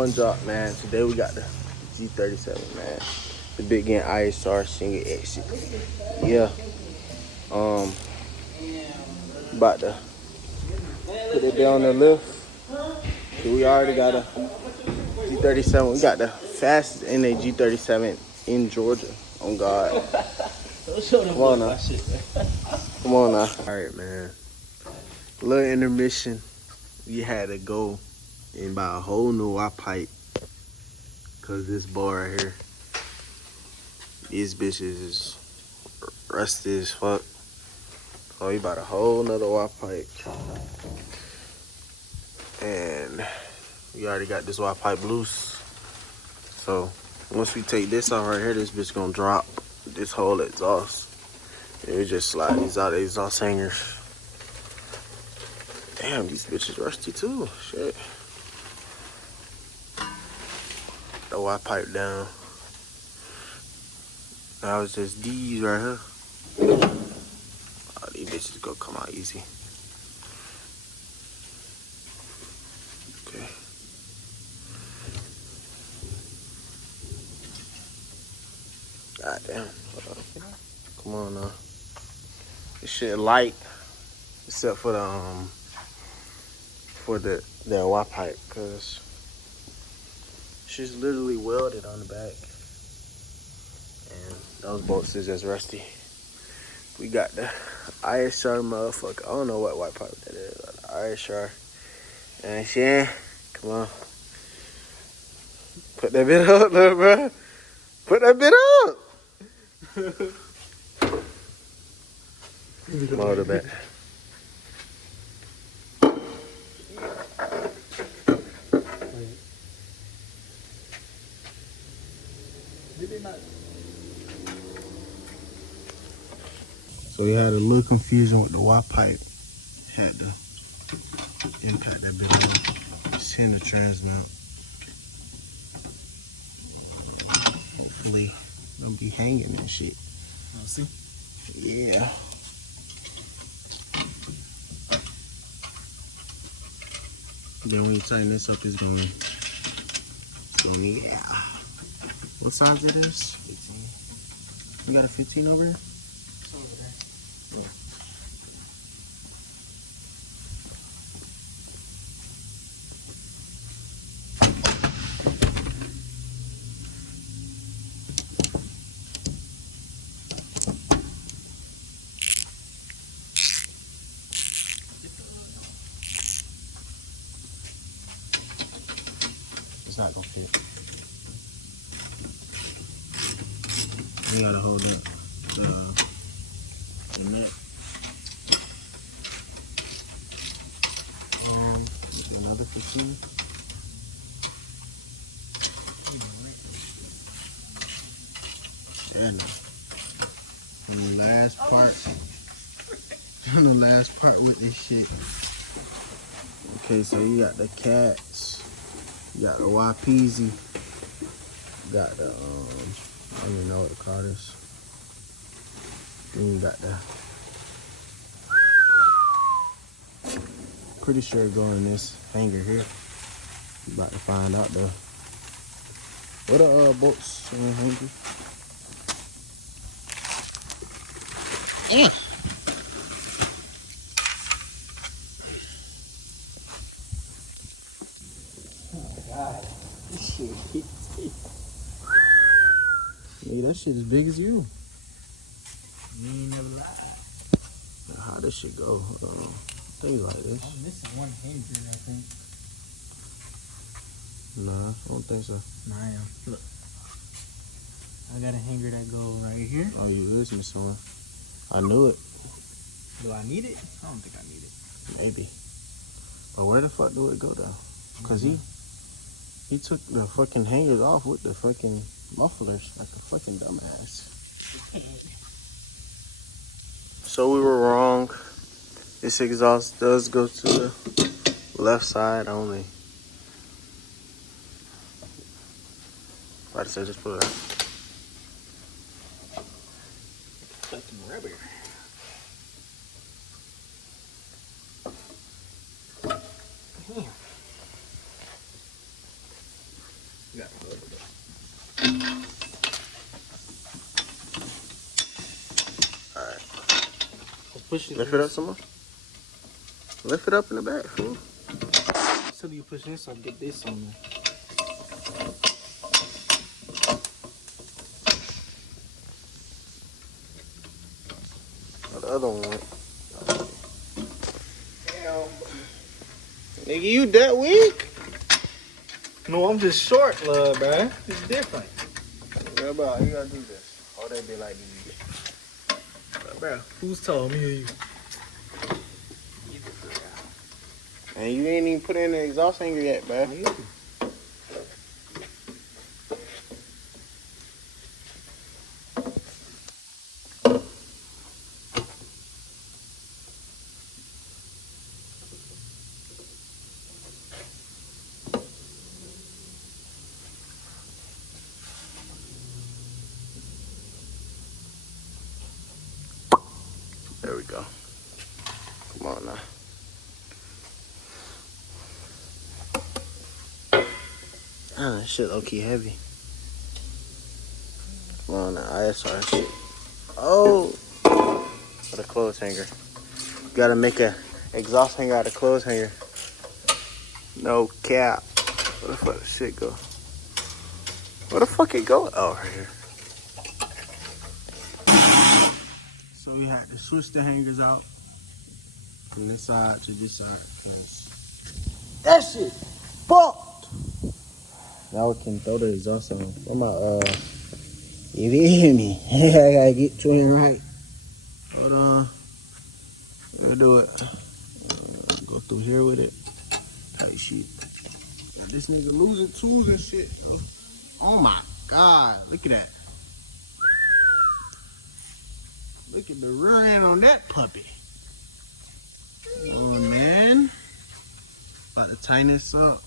one drop, man. Today we got the G37, man. The big game ISR single exit. Yeah. About to put it down on the lift. So we already got a G37. We got the fastest NA G37 in Georgia. On God. Come on now. Come on now. All right, man. Little intermission. We had to go and buy a whole new Y pipe. Cause this bar right here, these bitches is rusty as fuck. So we bought a whole nother Y pipe. And we already got this Y pipe loose. So once we take this off right here, this bitch gonna drop this whole exhaust. And we just slide these out of the exhaust hangers. Damn, these bitches rusty too. Shit. The Y pipe down. Now it's just these right here. Oh, these bitches gonna come out easy. Okay. God damn. Come on now. This shit light, except for the Y pipe, cause she's literally welded on the back, and those bolts is just rusty. We got the ISR motherfucker. I don't know what white pipe that is. But the ISR. And shit, come on. Put that bit up, little bro. Put that bit up. Motor back. So we had a little confusion with the Y pipe. Had to impact that bit on. Send the transmit. Hopefully, don't be hanging and shit. Oh, see? Yeah. Then when you tighten this up, it's gonna yeah. What size it is? 15. You got a 15 over here? It's over there. Yeah. It's not gonna fit. You gotta hold it. The net. Another 15. And the last part. The last part with this shit. Okay, so you got the cats. You got the YPZ. You got the I don't even know what to call this. Then you got the pretty sure it go in this hanger here. You about to find out though. What are bolts in the hanger? Yeah. Oh God, this shit hits me. Hey, that shit as big as you. You ain't never lied. How this shit go? Things like this. I'm missing one hanger, I think. Nah, I don't think so. Nah, I am. Look. I got a hanger that go right here. Oh, you is missing one. I knew it. Do I need it? I don't think I need it. Maybe. But where the fuck do it go though? Cause he took the fucking hangers off with the fucking mufflers like a fucking dumbass. So we were wrong. This exhaust does go to the left side only. About to say, just put it out. Fucking rubber. Yeah. Alright. Push it. Lift it up some more. Lift it up in the back, fool. So you push this up, get this on there. The other one went. Damn. Nigga, you that weak? No, I'm just short, love, bruh. It's different. Yeah, bro, you gotta do this. Oh, they be like this. Bruh, who's told me or you? And you ain't even put in the exhaust hanger yet, bro. There we go. Come on now. Ah, that shit low key heavy. Come on now, ISR shit. Oh, what a clothes hanger. You gotta make a exhaust hanger out of clothes hanger. No cap. Where the fuck this shit go? Where the fuck it go? Oh, right here. So we had to switch the hangers out from this side to this side because that shit fucked. Now we can throw the exhaust on. Where my you hear me? I gotta get to it right. Hold on. We'll do it. Go through here with it. Tight shit. This nigga losing tools and shit. Oh my god. Look at that. Look at the rear end on that puppy. Oh man. About to tighten this up.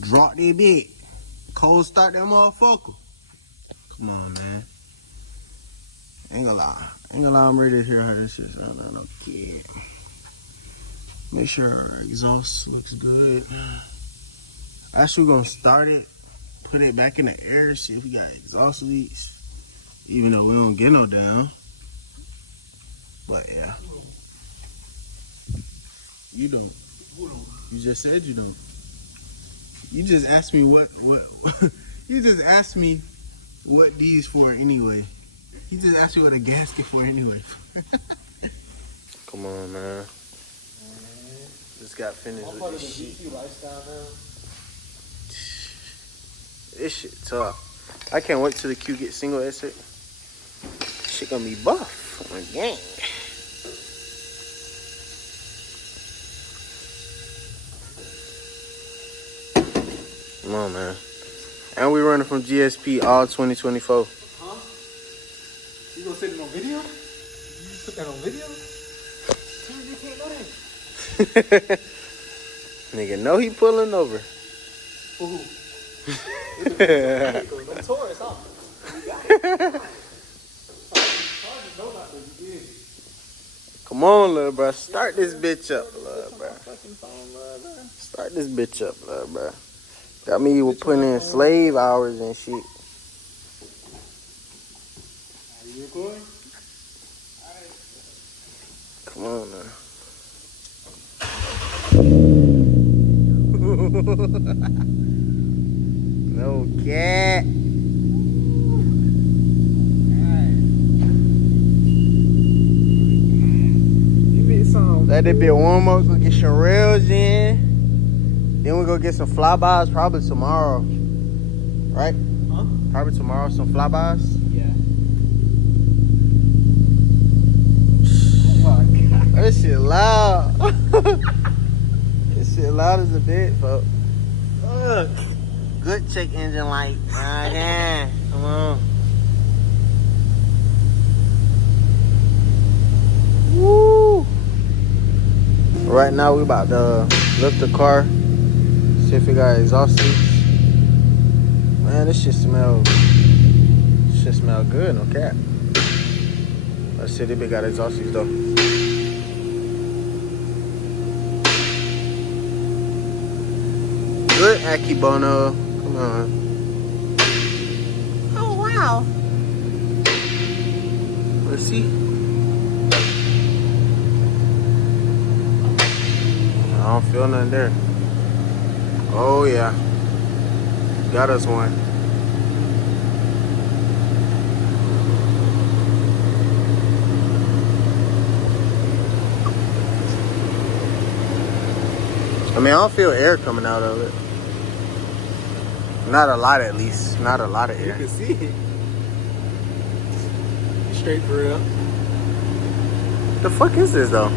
Drop that bit. Cold start that motherfucker. Come on, man. Ain't gonna lie. I'm ready to hear how this shit sound. I don't care. Make sure exhaust looks good. Actually, we're gonna start it, put it back in the air, see if we got exhaust leaks. Even though we don't get no down. But yeah. You don't. You just said you don't. You just asked me what you just asked me what these for anyway. You just asked me what a gasket for anyway. Come on, man. Just got finished with this shit. This shit tough. I can't wait till the Q get single exit. Shit gonna be buff on the gang. Come on, man. And we running from GSP all 2024. Huh? You gonna set it on video? You put that on video? You can't know that. Nigga, know he pulling over. Ooh. No Taurus, huh? Come on, little bro. Start this bitch up, little bro. Start this bitch up, little bro. Got me putting in slave hours and shit. Are you recording? Come on now. No cat. Let it be a warm up. Go get some rails in. Then we go get some flybys probably tomorrow. Right? Huh? Probably tomorrow, some flybys. Yeah. Oh my god. That shit loud. This shit loud as a bitch, folks. Good check engine light. Yeah. Come on. Woo. Right now we about to lift the car. See if it got exhaust leaks. Man, this shit smell good, no cap. Let's see if it got exhaust leaks though. Good Akibono. Come on. Oh, wow. Let's see. I don't feel nothing there. Oh, yeah. Got us one. I mean, I don't feel air coming out of it. Not a lot, at least. Not a lot of air. You can see it. Straight for real. The fuck is this, though?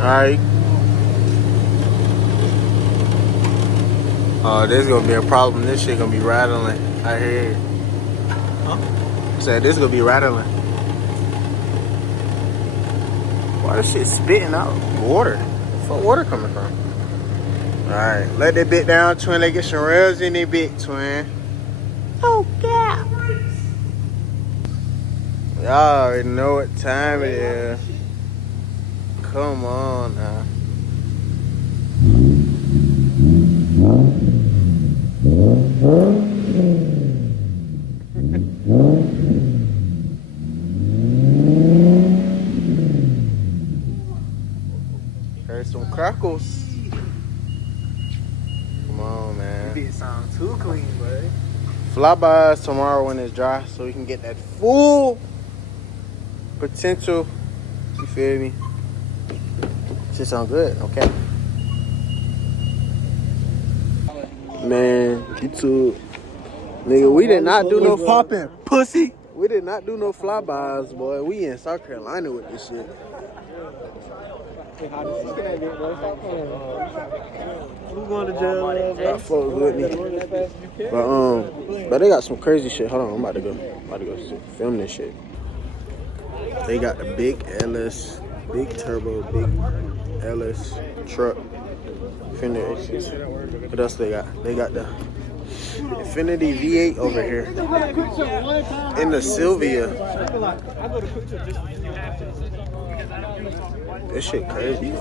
Alright. Oh, this is gonna be a problem. This shit gonna be rattling. I heard. Huh? Said this gonna be rattling. Why this shit spitting out water? Where's the water coming from? Alright, let that bit down, twin. Let get some rails in that bit, twin. Oh, God. Y'all already know what time it is. Come on now. Heard some crackles. Come on, man. It sound too clean, buddy. Flybys tomorrow when it's dry, so we can get that full potential. You feel me? Shit sound good, okay? Man, YouTube. Nigga, we did not do no popping, pussy. We did not do no flybys, boy. We in South Carolina with this shit. Who's going to jail? Got folks with me. But they got some crazy shit. Hold on, I'm about to go film this shit. They got the big LS, big turbo, big LS truck. Fender X's. What else they got? They got the Infinity V8 over here. In the Sylvia. This shit crazy.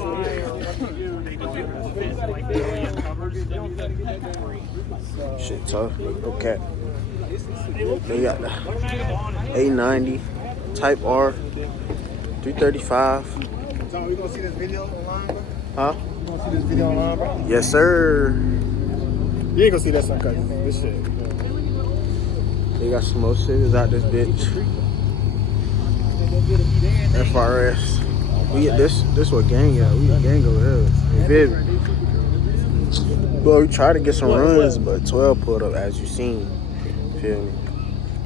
Shit tough. Okay. They got the A90 Type R 335. So we gonna see this video online, bro? Huh? You gonna see this video online, bro? Yes, sir. You ain't gonna see that son, cause this shit. They got some more cities out this bitch. FRS. We get this what gang got. We got gang over here. You feel me? Well, we tried to get some runs, but 12 pulled up as you seen. You feel me?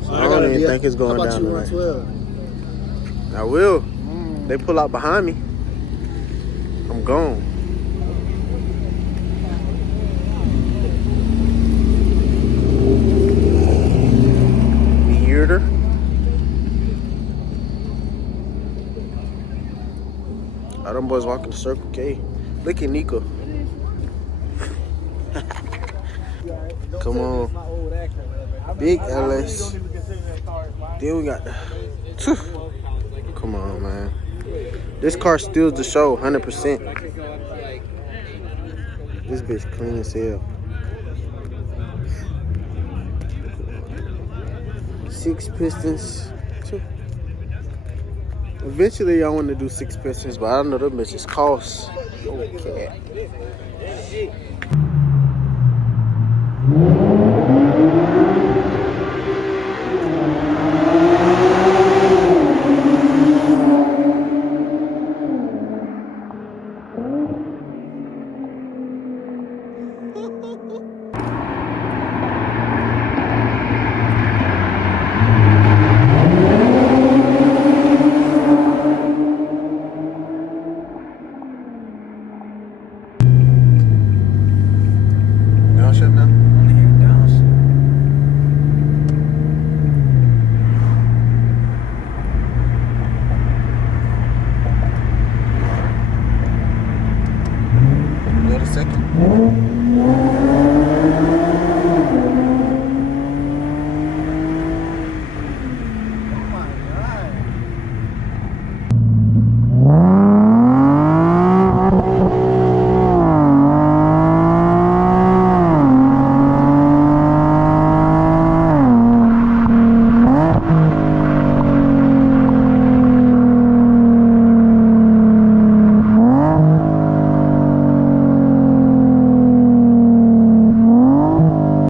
So I don't even think it's going down tonight. 12? I will. They pull out behind me. I'm gone. Weirder. All them boys walking the Circle K. Look at Nico. Come on. Big LS. Then we got the... Come on, man. This car steals the show, 100%. This bitch clean as hell. 6 pistons. Eventually, I want to do 6 pistons, but I don't know them bitches cost. Okay.